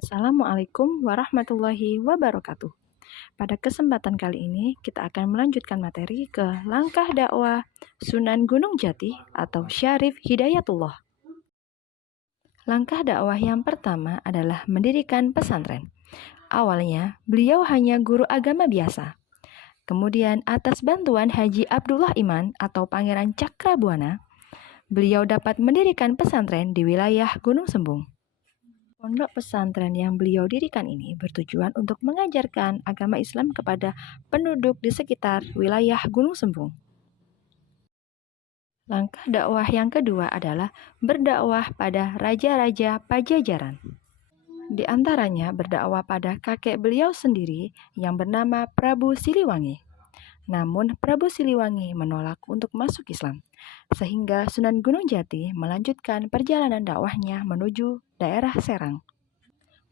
Assalamualaikum warahmatullahi wabarakatuh. Pada kesempatan kali ini, kita akan melanjutkan materi ke langkah dakwah Sunan Gunung Jati atau Syarif Hidayatullah. Langkah dakwah yang pertama adalah mendirikan pesantren. Awalnya, beliau hanya guru agama biasa. Kemudian, atas bantuan Haji Abdullah Iman atau Pangeran Cakrabuana, beliau dapat mendirikan pesantren di wilayah Gunung Sembung. Pondok pesantren yang beliau dirikan ini bertujuan untuk mengajarkan agama Islam kepada penduduk di sekitar wilayah Gunung Sembung. Langkah dakwah yang kedua adalah berdakwah pada raja-raja Pajajaran. Di antaranya berdakwah pada kakek beliau sendiri yang bernama Prabu Siliwangi. Namun Prabu Siliwangi menolak untuk masuk Islam, sehingga Sunan Gunung Jati melanjutkan perjalanan dakwahnya menuju daerah Serang.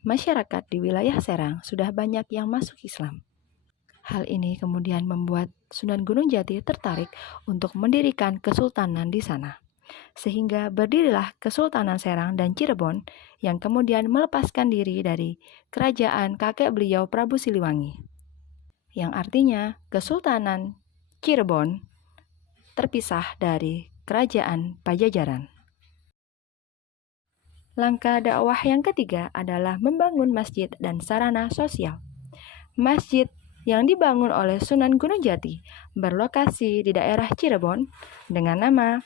Masyarakat di wilayah Serang sudah banyak yang masuk Islam. Hal ini kemudian membuat Sunan Gunung Jati tertarik untuk mendirikan kesultanan di sana. Sehingga berdirilah Kesultanan Serang dan Cirebon yang kemudian melepaskan diri dari kerajaan kakek beliau Prabu Siliwangi. Yang artinya Kesultanan Cirebon terpisah dari kerajaan Pajajaran. Langkah dakwah yang ketiga adalah membangun masjid dan sarana sosial. Masjid yang dibangun oleh Sunan Gunung Jati berlokasi di daerah Cirebon dengan nama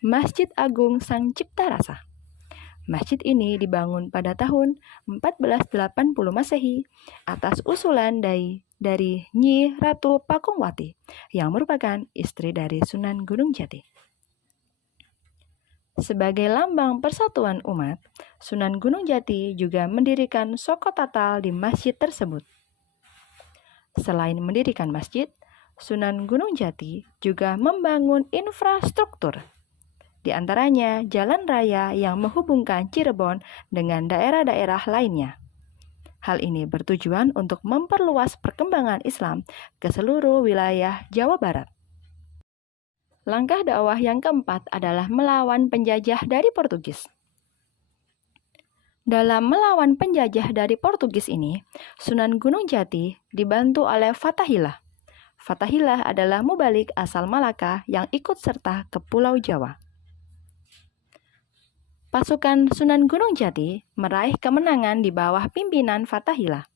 Masjid Agung Sang Cipta Rasa. Masjid ini dibangun pada tahun 1480 Masehi atas usulan dari Nyi Ratu Pakungwati yang merupakan istri dari Sunan Gunung Jati. Sebagai lambang persatuan umat, Sunan Gunung Jati juga mendirikan soko tatal di masjid tersebut. Selain mendirikan masjid, Sunan Gunung Jati juga membangun infrastruktur, di antaranya jalan raya yang menghubungkan Cirebon dengan daerah-daerah lainnya. Hal ini bertujuan untuk memperluas perkembangan Islam ke seluruh wilayah Jawa Barat. Langkah dakwah yang keempat adalah melawan penjajah dari Portugis. Dalam melawan penjajah dari Portugis ini, Sunan Gunung Jati dibantu oleh Fathahillah. Fathahillah adalah mubalik asal Malaka yang ikut serta ke Pulau Jawa. Pasukan Sunan Gunung Jati meraih kemenangan di bawah pimpinan Fathahillah.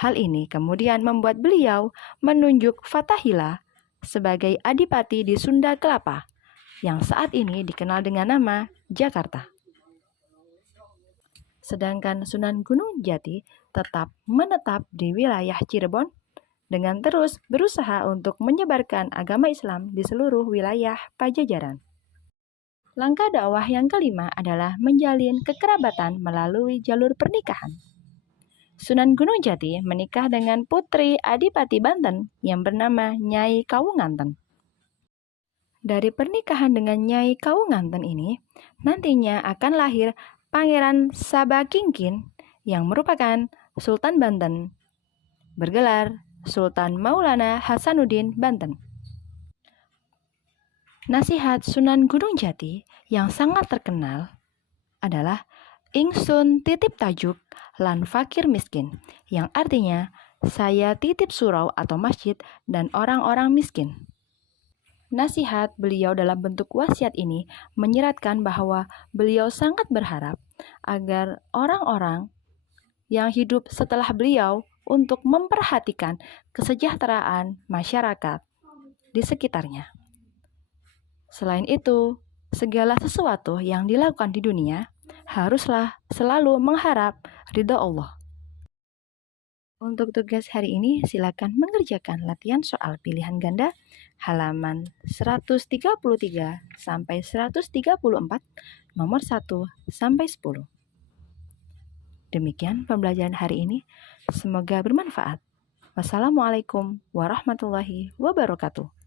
Hal ini kemudian membuat beliau menunjuk Fathahillah sebagai adipati di Sunda Kelapa, yang saat ini dikenal dengan nama Jakarta. Sedangkan Sunan Gunung Jati tetap menetap di wilayah Cirebon dengan terus berusaha untuk menyebarkan agama Islam di seluruh wilayah Pajajaran. Langkah dakwah yang kelima adalah menjalin kekerabatan melalui jalur pernikahan. Sunan Gunung Jati menikah dengan putri Adipati Banten yang bernama Nyai Kawunganten. Dari pernikahan dengan Nyai Kawunganten ini, nantinya akan lahir Pangeran Sabakingkin yang merupakan Sultan Banten, bergelar Sultan Maulana Hasanuddin Banten. Nasihat Sunan Gunung Jati yang sangat terkenal adalah Ingsun titip tajuk lan fakir miskin, yang artinya saya titip surau atau masjid dan orang-orang miskin. Nasihat beliau dalam bentuk wasiat ini menyeratkan bahwa beliau sangat berharap agar orang-orang yang hidup setelah beliau untuk memperhatikan kesejahteraan masyarakat di sekitarnya. Selain itu, segala sesuatu yang dilakukan di dunia haruslah selalu mengharap ridha Allah. Untuk tugas hari ini, silakan mengerjakan latihan soal pilihan ganda halaman 133 sampai 134, nomor 1 sampai 10. Demikian pembelajaran hari ini. Semoga bermanfaat. Wassalamualaikum warahmatullahi wabarakatuh.